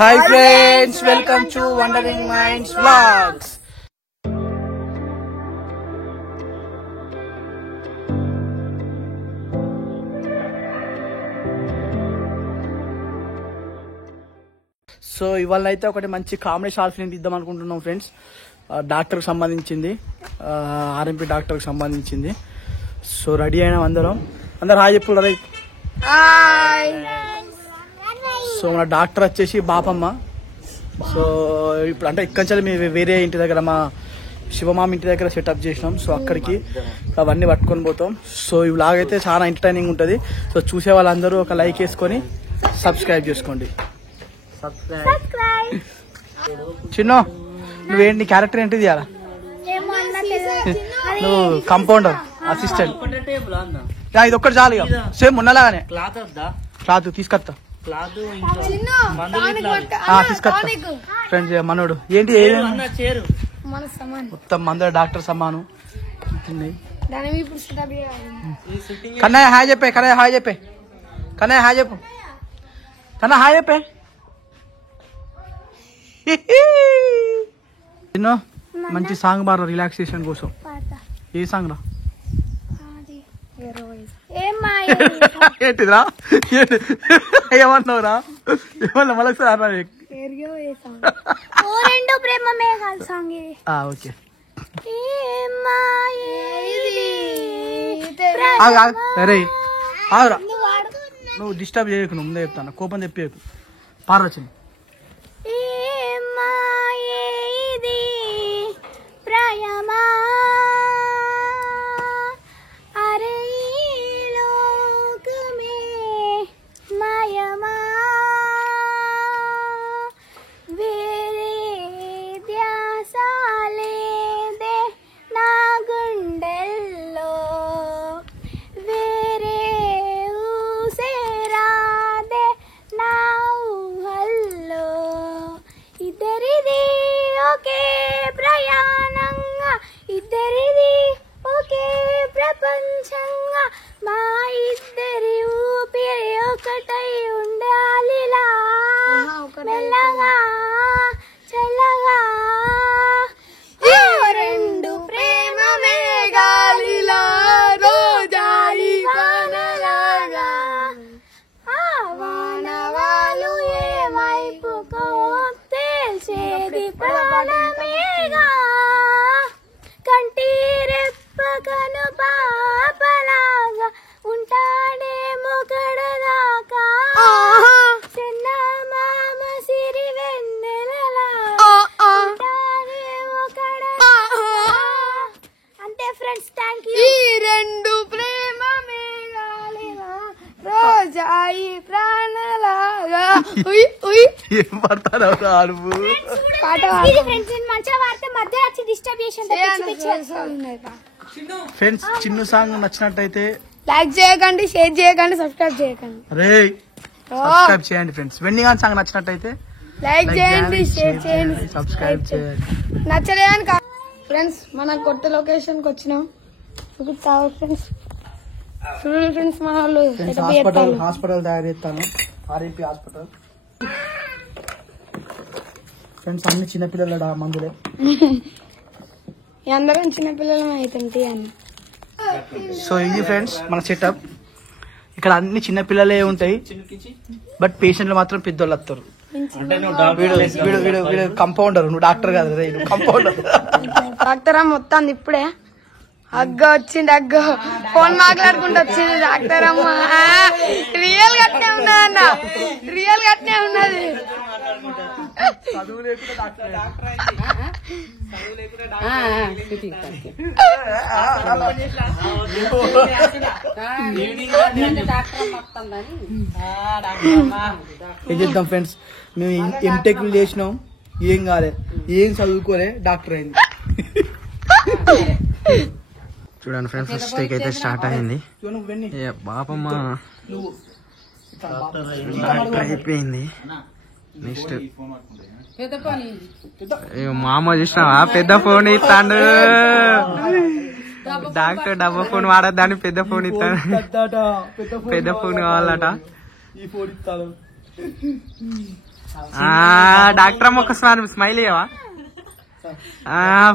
Hi friends, welcome to Wandering Minds Vlogs. So ఇవాళ అయితే ఒకటి మంచి కామెడీ షార్ట్ ఫిల్మ్ తీద్దాం అనుకుంటున్నాం ఫ్రెండ్స్. డాక్టర్కి సంబంధించింది, ఆర్ఎంపీ డాక్టర్కి సంబంధించింది. సో రెడీ అయినాం అందరూ హాయ్ చెప్పు రే. సో మన డాక్టర్ వచ్చేసి బాపమ్మ. సో ఇప్పుడు అంటే ఇక్కడి మేము వేరే ఇంటి దగ్గర మా శివమామ ఇంటి దగ్గర సెటప్ చేసినాం. సో అక్కడికి అవన్నీ పట్టుకొని పోతాం. సో ఈ వ్లాగ్ అయితే చాలా ఎంటర్టైనింగ్ ఉంటుంది. సో చూసే వాళ్ళందరూ ఒక లైక్ వేసుకొని సబ్స్క్రైబ్ చేసుకోండి. చిన్న నువ్వేంటి, నీ క్యారెక్టర్ ఏంటిది అలా? నువ్వు కంపౌండర్ అసిస్టెంట్. ఇది ఒక్కటి చాలు, ఇక సేమ్ ఉన్నలాగానే. క్లాత్ తీసుకొస్తా ఫ్రెండ్స్. మనోడు ఏంటి మొత్తం మందర డాక్టర్ సమానం. కన్నయ్య హాయ్ చెప్పే, కన్నయ్య హాయ్ చెప్పే, కన్నయ్య హాయ్ చెప్పు, కన్నా హాయ్ చెప్పే. మంచి సాంగ్ బాగా రిలాక్సేషన్ కోసం. ఏ సాంగ్ రా? ఏంటిదిరా, ఏమన్నావురా? ఏమన్నా మళ్ళీ ఓకే. అరే ఆవురా, నువ్వు డిస్టర్బ్ చేయకు, నువ్వు ముందే చెప్తాను. కోపం తెప్పేయకు. పారొచ్చింది. ప్రపంచంగా మా ఇద్దరి ఊపిరి ఒకటై ఉండాలిలా, మెల్లగా చల్లగా రెండు ప్రేమ మేఘాలిలా, రోజాయి వానలాగా వానవాలు ఏమైపుకో తేల్చేది ప్రాణమేగా, కంటి రెప్పకను పాపలాగా ఉంటాడేమో కడదాకా, చిన్న మామ సిరి వెన్నెలలా ఉంటాడేమో కడదాకా. అంతే ఫ్రెండ్స్, థ్యాంక్ యూ. ఈ రెండు ప్రేమ మేఘాలిలా, రోజాయి ప్రాణలాగా. ఏం పడతారు ఫ్రెండ్స్? చిన్న సాంగ్ నచ్చినట్టయితే లైక్ చేయకండి, షేర్ చేయకండి, సబ్స్క్రైబ్ చేయకండి. అరే సబ్స్క్రైబ్ చేయండి ఫ్రెండ్స్. వెన్నిగాన్ సాంగ్ నచ్చినట్టయితే లైక్ చేయండి, షేర్ చేయండి, సబ్స్క్రైబ్ చేయండి. నచ్చలేదని ఫ్రెండ్స్ మనం కొత్త లొకేషన్ కి వచ్చినాం. ఫ్రెండ్స్ చూడండి ఫ్రెండ్స్, మన వాళ్ళు హాస్పిటల్ తయారు చేస్తాను, ఆర్ఎంపీ హాస్పిటల్. ఫ్రెండ్స్ అన్ని చిన్నపిల్లల మందులే, అందరం చిన్నపిల్లలం అవుతుంది అని. సో ఇది ఫ్రెండ్స్ మన సెటప్. ఇక్కడ అన్ని చిన్నపిల్లలే ఉంటాయి, బట్ పేషెంట్లు మాత్రం పెద్దోళ్ళు వస్తారు. వీడు కంపౌండర్, నువ్వు డాక్టర్ కాదు రే, నువ్వు కంపౌండర్. డాక్టర్ మొత్తం ఇప్పుడే అగ్గ వచ్చింది, అగ్గ ఫోన్ మాట్లాడుకుంటూ వచ్చింది డాక్టర్ అమ్మ. రియల్ గట్నే ఉన్నదన్న, రియల్ గట్నే ఉన్నది. ఏం చేద్దాం ఫ్రెండ్స్, మేము ఎంటెక్ చేసినాం, ఏం కాలే, ఏం చదువుకోలే, డాక్టర్ అయింది. చూడండి ఫ్రెండ్స్, ఫస్ట్ టేక్ అయితే స్టార్ట్ అయింది. బాపమ్మ డాక్టర్ అయిపోయింది. నెక్స్ట్ మామ చూసినావా, పెద్ద ఫోన్ ఇస్తాడు డాక్టర్. డబ్బా ఫోన్ వాడద్దని పెద్ద ఫోన్ ఇస్తాడు, పెద్ద ఫోన్ కావాలట. డాక్టర్ అమ్మ ఒక స్మైల్ ఇవ్వవా?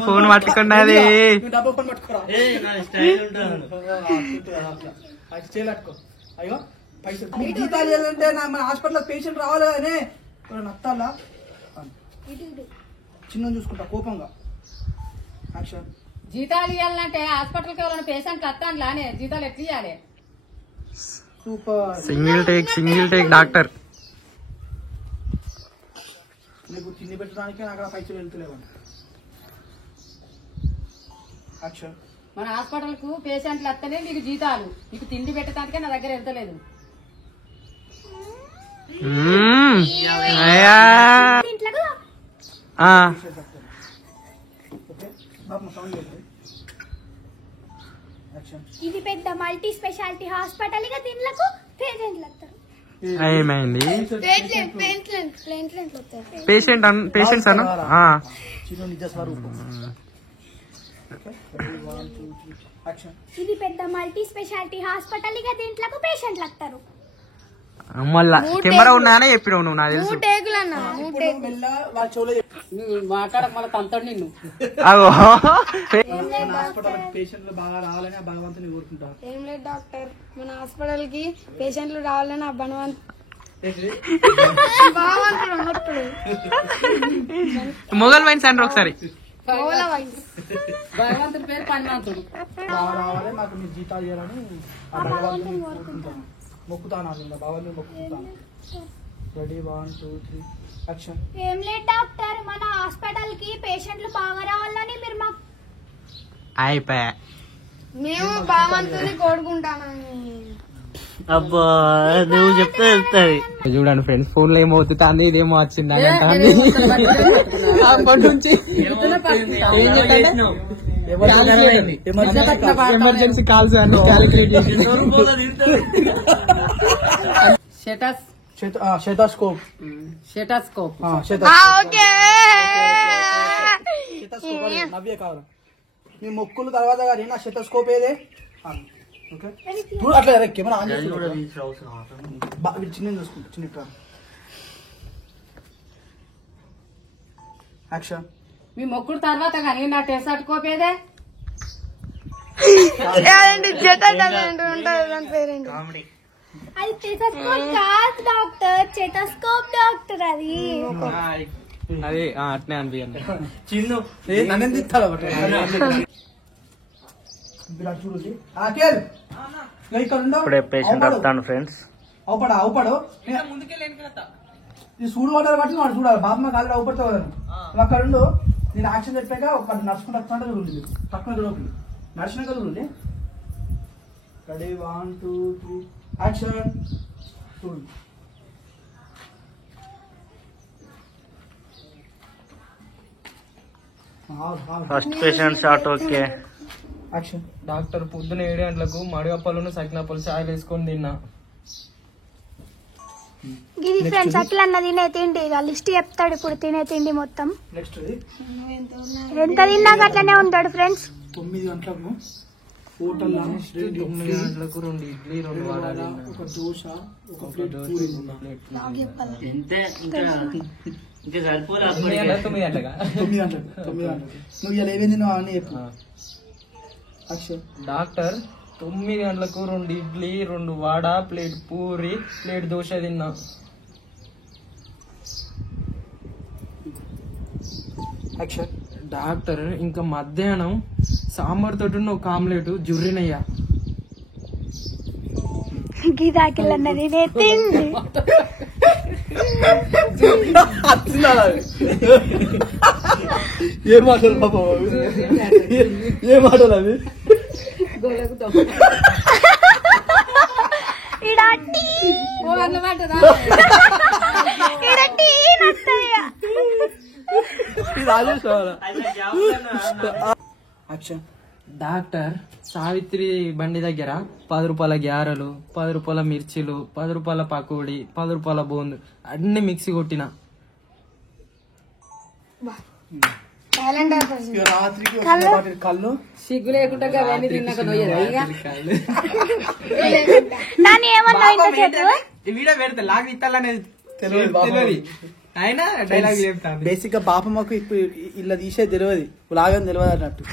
ఫోన్ పట్టుకున్నది. డబ్బా పని పట్టుకోరా చేయలేట్టుకో. అయ్యో పైసలు మీకు జీతాలు ఇవ్వాలంటే మన హాస్పిటల్ పేషెంట్ రావాలి కానీ నత్తాలా చిన్న చూసుకుంటా కోపంగా. యాక్షన్. జీతాలు ఇవ్వాలంటే హాస్పిటల్కి ఎవరైనా పేషెంట్లు వస్తాను లానే జీతాలు ఎట్లా ఇవ్వాలి? సూపర్. Single take doctor. నీకు తిండి పెట్టడానికి నాకు పైసలు వెళ్తలేవండి. యాక్షన్. మన హాస్పిటల్ కు పేషెంట్లు వస్తేనే నీకు జీతాలు, నీకు తిండి పెట్టడానికే నా దగ్గర వెళ్తలేదు. ఇది పెద్ద మల్టీ స్పెషాలిటీ హాస్పిటల్ గా దీనిలకు పేషెంట్లు వస్తారు. ఏమైంది? పేషెంట్స్ అన్న చిన్న నిజ స్వరూపం. ఇది పెద్ద మల్టీ స్పెషాలిటీ హాస్పిటల్ గా దీంట్లకు పేషెంట్లు వస్తారు. మళ్ళా కెమెరా ఉన్నాయని చెప్పినావు నువ్వు. నాకు తెలుసు. మాట్లాడక మళ్ళీ తంతాడు నిన్ను. హాస్పిటల్ పేషెంట్లు బాగా రావాలని ఆ భగవంతుని కోరుకుంటారు. ఏం లేదు డాక్టర్, మన హాస్పిటల్ కి పేషెంట్లు రావాలని ఆ భగవంతుడు ఉన్నప్పుడు మొగల్ వైన్స్ అంటారు ఒకసారి. భగవంతుడి పేరు పనిమంతుడు. బాగా రావాలి, మాకు మీరు జీతాలు చేయాలని ఆ భగవంతుని కోరుకుంటాను. మొక్కుతాను భగవంతుని మొక్కుతాను. Ready 1 2 3 action. ఏం లేదు డాక్టర్, మన హాస్పిటల్ కి పేషెంట్లు బాగా రావాలని మీరు మాకు అయిపోయా. మేము భగవంతుని కోరుకుంటానని. అబ్బా నువ్వు చెప్తే వెళ్తాది. చూడండి ఫ్రెండ్స్, ఫోన్ లో ఏమో అవుతుంది, ఇదేమో వచ్చింది ఎమర్జెన్సీ కాల్స్ అన్ని క్యాలిక్యులేట్ చేసి శేతాస్కోప్. నవ్వే కావాలి మీ మొక్కులు తర్వాత కానీ నా శేతస్కోప్ ఏదే అట్లా కెమెరా ఆన్ చేసి చిన్న చూసుకుంటా. చిన్న యాక్షన్. మీ మొక్కుడు తర్వాత కానీ నా టెస్ట్ కోపేదే. అది స్టెథోస్కోప్ కాదు డాక్టర్, స్టెథోస్కోప్ డాక్టర్. అది అదే అట్నే అనిపించండి. చిన్న నన్ను తిత్తాడు ఇప్పుడే పేషెంట్ వస్తాను ఫ్రెండ్స్. అవుపడు సూడు పడ్డారు బట్టి వాడు చూడాలి. బాబమ్మ కాళ్ళు అవుపడతావు కదా అక్కడ ఉండు. నేను యాక్షన్ చెప్పాక ఒక నడుచుకుంటూ వస్తుంటే చూడండి, పక్కన చూడకుండా నడిచినాక చూడండి. Ready 1 2 3 action. చూడండి. First patient shot. Okay action. Doctor పొద్దున 7 గంటలకు మడిగప్పలను సకినప్పలు చాయలు వేసుకొని తిన్నా. ఇది ఫ్రెండ్స్ అట్లా అన్న తినే తిండి లిస్ట్ చెప్తాడు ఇప్పుడు తినే తిండి మొత్తం. నెక్స్ట్ ఎంత తిన్నాక అట్లనే ఉంటాడు ఫ్రెండ్స్. 9 గంటలకు హోటల్లో 9 గంటలకు 2 ఇడ్లీ 2 వడలు, ఒక దోశ, ఒక ప్లేట్ పూరి. 9 గంటలకు 9 గంటలుగా 9 గంటలకు నువ్వు ఇలా ఏమేమి తిన్నావు అని చెప్పు. యాక్షన్. డాక్టర్ 9 గంటలకు 2 ఇడ్లీ 2 వడ, ప్లేట్ పూరి, ప్లేట్ దోశ తిన్నా. యాక్షన్. డాక్టర్ ఇంకా మధ్యాహ్నం సాంబార్ తోటి ఒక ఆమ్లెట్ జుర్రినయ్యా. గిరాకిలన్న తినే తిండి. ఏ మాటలు పాప, ఏ మాటలు అవి. డాక్టర్ సావిత్రి బండి దగ్గర 10 రూపాయల గ్యారెలు, 10 రూపాయల మిర్చిలు, 10 రూపాయల పకోడీ, 10 రూపాయల బోందు అన్ని మిక్సీ కొట్టిన. రాత్రికి కళ్ళు సిగ్గు లేకుండా అవన్నీ తిన్నాక దాన్ని ఏమన్నా ఇంత చెప్పు. వీడియో పెడతా లాగ్ ఇస్తాలనేది తెలియదు. అయినా డైలాగ్ చెప్తాను. బేసిక్ గా బాపమ్మకు ఇప్పుడు ఇలా తీసే తెలియదు, లాగని తెలియదు అన్నట్టు.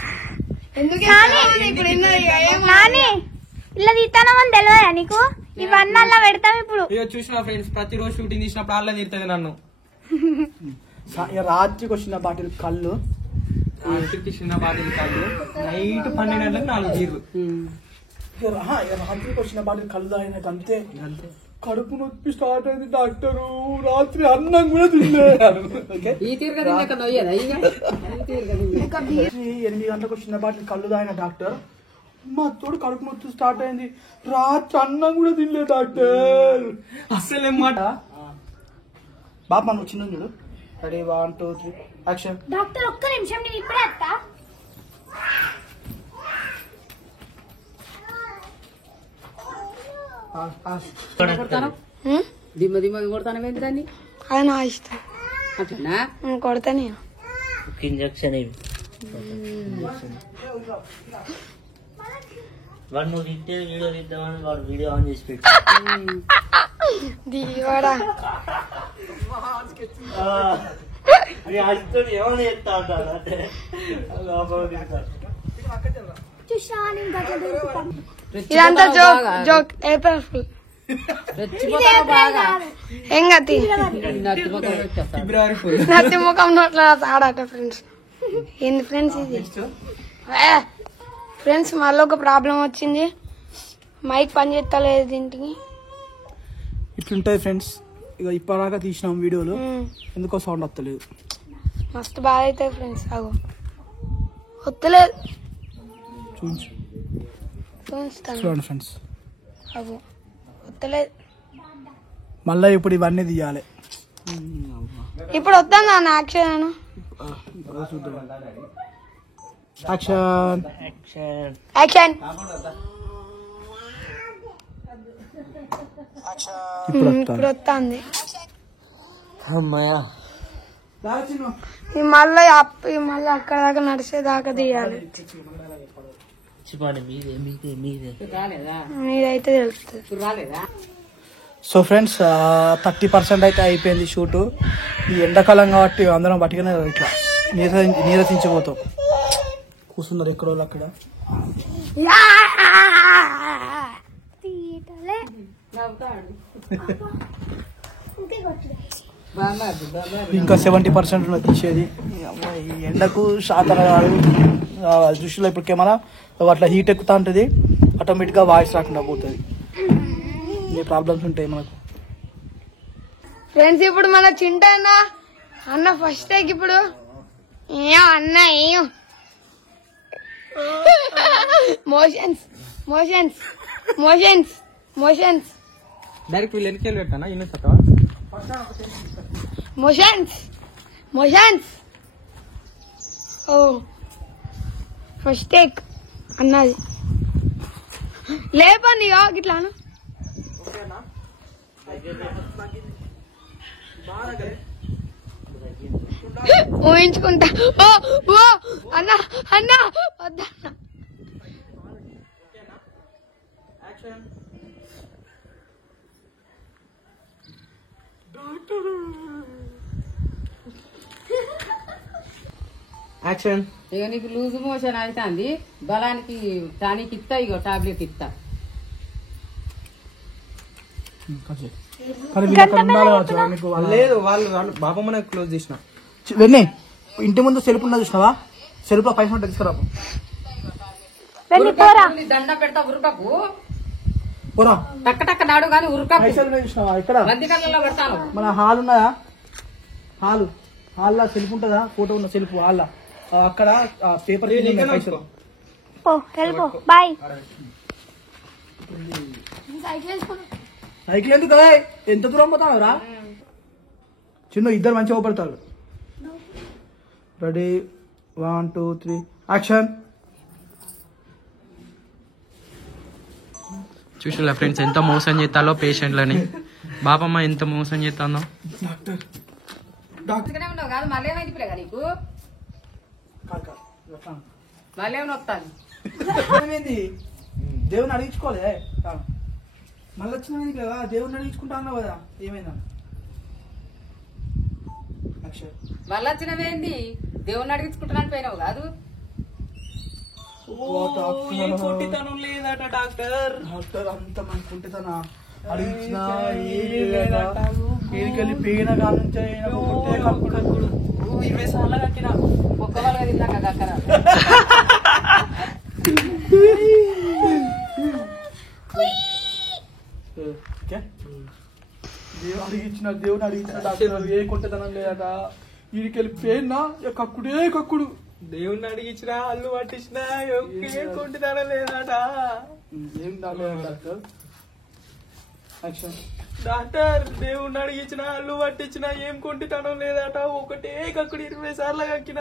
నాని ఇలా తీస్తానమని తెలియదా నీకు? ఇవన్నీ అలా పెడతాం ఇప్పుడు. ఇక చూసిన ఫ్రెండ్స్ ప్రతిరోజు షూటింగ్ తీసినప్పుడు అలా తిడుతుంది నన్ను. రాత్రికి వచ్చిన బాటిల్ కళ్ళు, రాత్రికి చిన్న బాటిల్ కాదు, నైట్ 12 గంటలకు 4 జీర్లు. రాత్రికి వచ్చిన బాటిల్ కళ్ళు తాగినట్టు అంతే. కడుపు నొప్పి స్టార్ట్ అయింది డాక్టరు, రాత్రి అన్నం కూడా తినలేదు. 8 గంటలకు వచ్చిన బాటిల్ కళ్ళు తాగిన డాక్టర్, మా తోడు కడుపు నొప్పి స్టార్ట్ అయింది, రాత్రి అన్నం కూడా తినలేదు డాక్టర్. అస్సలు ఏం మాట. బాబా నువ్వు చిన్న చూడు. Ready 1 2 3 action. డాక్టర్ ఒక్క నిమిషం, నేను ఇప్పుడే వస్తా. దిమ్మ దిమ్మగా కొడతాను దాన్ని. అది నా ఇష్టం, అట్లా కొడతానే. ఇంజక్షన్ వాడు నువ్వు తిట్టే వీడియో తిద్దామని వాడు వీడియో ఆన్ చేసి పెట్టు. దివాడా అతను ఏమైనా చెప్తా ఉంటాడు అంటే చూసినావా నేను గట్ల దొరుకుతాను. ఇదంతా జోక్ జోక్ ఏప్రిల్ ఫుల్. ఏం గతి ఫిబ్రవరి 4. నత్తి ముఖం నోట్ల ఆడట ఫ్రెండ్స్. ఏంది ఫ్రెండ్స్ ఇది? ఫ్రెండ్స్ మళ్ళీ ఒక ప్రాబ్లం వచ్చింది, మైక్ పని చేస్తలేదు దీంట్కి. ఇట్లుంటది ఫ్రెండ్స్. ఇక ఇప్పటిదాకా తీసినాం వీడియోలు, ఎందుకో సౌండ్ వస్తలేదు. మస్తు బాగా అవుతుంది ఫ్రెండ్స్. అగో వస్తలేదు, చూస్తాను చూడండి ఫ్రెండ్స్. అగో వస్తలేదు. మళ్ళీ ఇప్పుడు ఇవన్నీ తీయాలి. ఇప్పుడు వద్దాం నా యాక్షన్. Action action. ఇప్పుడు వస్తుంది. అమ్మాయా ఈ మళ్ళీ అక్కడ దాకా నడిచేదాకా తీయాలి. చెప్పండి మీదే మీదే మీదే మీదైతే తెలుస్తుంది. రాలేదా? సో ఫ్రెండ్స్ 30% అయితే అయిపోయింది షూటు. ఈ ఎండాకాలం కాబట్టి అందరం బట్టిగానే ఇట్లా నీరసించిపోతాం. కూర్చున్నారు ఎక్కడో అక్కడ. తీయటలే ఇంకే కొట్టుడే. ఇంకా 70% ఉన్నది తీసేది. ఈ ఎండకు శాతం కాదు దృష్టిలో. ఇప్పుడు కెమెరా అట్లా హీట్ ఎక్కుతా ఉంటుంది, ఆటోమేటిక్గా వాయిస్ రాకుండా పోతుంది. ఏ ప్రాబ్లమ్స్ ఉంటాయి మనకు. ఫ్రెండ్స్ ఇప్పుడు మన చింట అన్న ఫస్ట్ టేక్. ఇప్పుడు అన్న motions motions motions motions direct వీళ్ళు వెనకెళ్ళి పెట్టానా ఇన్ని చక్కవా మోషన్స్ మోషన్స్. ఓ ఫస్ట్ టేక్ అన్నది లేపండి ఇట్లాను. ఊహించుకుంటా. ఓ ఓ అన్న అన్న వద్దన్న. యాక్షన్. ఇక నీకు లూజ్ మోషన్ అవుతుంది, బలానికి టానిక్ ఇస్తా, ఇగో టాబ్లెట్ ఇస్తా. లేదు వాళ్ళు బాబమ్మనే క్లోజ్ చేసిన. వెన్నీ ఇంటి ముందు సెల్ఫ్ ఉన్నది చూసినావా? సెల్ఫ్ లో పైసలు ఉంటే తీసుకురా. నీ దండ పెడతా ఉరుకకు, పోరా. టక్క టక్క నాడు కానీ ఉరుకకు. పైసలు ఉన్నాయి చూసినావా? ఇక్కడ బంది కళ్ళలో పెడతాను. మన హాల్ ఉన్నదా? హాల్లో సెల్ఫ్ ఉంటుందా? ఫోటో ఉన్న సెల్ఫ్ హాల్లో అక్కడ పేపర్ పైసలు. వెళ్ళిపో బాయ్. సైకిల్ ఎందుకు కదా? ఎంత దూరం పోతావు రా? చిన్న ఇద్దరు మంచిగా పడతారు. Ready 1 2 3 action. చూసిలా ఫ్రెండ్స్ ఎంత మోసం చేస్తాలో పేషెంట్లని. బాపమ్మ ఎంత మోసం చేస్తానో. ఇక్కడే ఉన్నావు కాదు, మళ్ళీ ఏమైంది పిల్లగా నీకు? మళ్ళీ ఏమైనా వస్తాను. దేవుని అడిగించుకోలే, మళ్ళీ వచ్చిన కదా దేవుడిని అడిగించుకుంటా అన్నావు కదా, ఏమైందా? మళ్ళీ వచ్చినవేంది దేవుణ్ణి అడిగించుకుంటున్నాను పోయినావు కాదు. కొట్టితనం లేదట డాక్టర్. డాక్టర్ అంత మనకు ఉంటుందనా అడిగినా ఏడికెళ్ళి పేన కానుంచే 20 సార్లు కట్టినా. ఒక్క వాళ్ళగా తిన్నాక దక్కర దేవుని అడిగించిన డాక్టర్ ఏ కొంటతనం లేదట. వీడికెళ్ళి పేరునా కక్కుడే కక్కుడు. దేవుణ్ణి అడిగించిన అల్లు పట్టించిన కొట్టితనం లేదట. ఏం డాక్టర్ డాక్టర్ దేవుణ్ణి అడిగించిన అల్లు పట్టించిన ఏం కొంటితనం లేదట. ఒకటే కక్కుడు 20 సార్లు కక్కిన.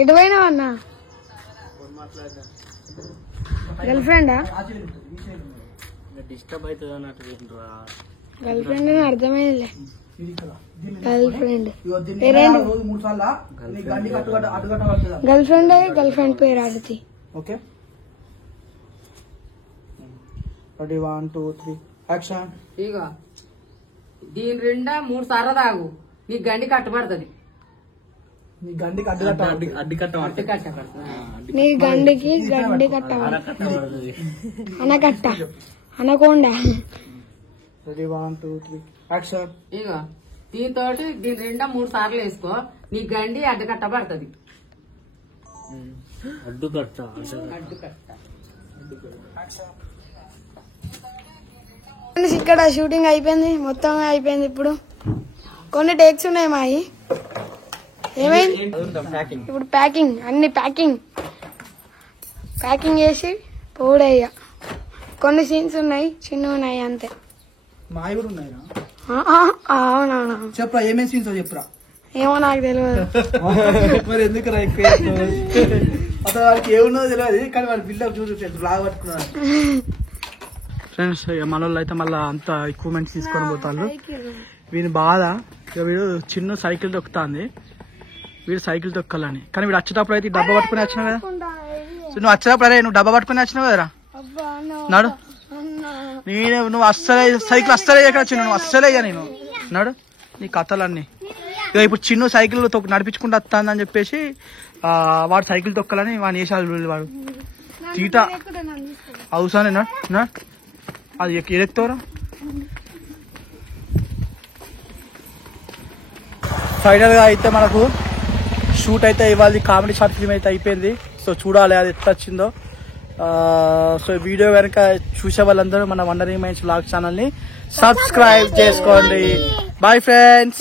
ఎటు పోయినావు అన్న? గర్ల్ ఫ్రెండా? డిస్టర్బ్ అవుతుంది అన్నట్టు గర్ల్ ఫ్రెండ్ అని అర్థమైందిలే. Girl friend girl friend girl friend పేరు ఆడితే. Okay ready 1 2 3 action. ఇగో దీని 2-3 సార్లు తాగు నీ గండి కట్టబడుతుంది. నీ గండికి అడ్డు కట్టబడుతుంది. నీ గండికి గండి కట్టవాలి. అనకట్ట అనకుండా. Ready 1 2 3 action. ఇగో దీంతోటి దీని 2-3 సార్లు వేసుకో నీ గండి అడ్డు కట్టబడుతుంది. అడ్డు కట్ట ఇక్కడ షూటింగ్ అయిపోయింది, మొత్తం అయిపోయింది. ఇప్పుడు కొన్ని టేక్స్ ఉన్నాయి మాయి. ఏమైంది ఇప్పుడు? ప్యాకింగ్, అన్ని ప్యాకింగ్ చేసి పోడయ్యా. కొన్ని సీన్స్ ఉన్నాయి, చిన్న ఉన్నాయి అంతే. మాయ కూడా ఉన్నాయిరా. అవునవునా చెప్పరా ఏమేమి సీన్స్ చెప్పురా. ఏమో నాకు తెలియదు. మరి ఎందుకు అసలు వాడికి ఏమున్నదో తెలియదు, కానీ వాడి బిల్డప్ చూసి బ్లాగ్ పట్టుకున్నాడు. ఫ్రెండ్స్ మన వాళ్ళు అయితే మళ్ళీ అంత ఎక్విప్మెంట్స్ తీసుకొని పోతారు. వీని బాధ వీడు చిన్న సైకిల్ తొక్కుతాంది, వీడు సైకిల్ తొక్కాలని. కానీ వీడు వచ్చేటప్పుడు అయితే డబ్బా పట్టుకుని వచ్చినావు కదా. నువ్వు వచ్చేటప్పుడు అరే నువ్వు డబ్బా పట్టుకుని వచ్చినావు కదరా. నాడు నువ్వు అస్సలే సైకిల్ అస్సలే ఎక్కడ వచ్చిన నువ్వు అస్సలే నేను నాడు నీ కథలన్నీ. ఇక ఇప్పుడు చిన్న సైకిల్ నడిపించుకుంటూ వస్తానని చెప్పేసి వాడు సైకిల్ తొక్కాలని వాడిని వేసాడు. వాడు తీట అవసరం నా అది ఎరెక్తోరా. ఫైనల్ గా అయితే మనకు షూట్ అయితే ఇవాళ కామెడీ షార్ట్ ఫిల్మ్ అయితే అయిపోయింది. సో చూడాలి అది ఎట్లా వచ్చిందో. సో వీడియో కనుక చూసే వాళ్ళందరూ మన వండరింగ్ మైండ్స్ వ్లాగ్ ఛానల్ ని సబ్స్క్రైబ్ చేసుకోండి. Bye friends.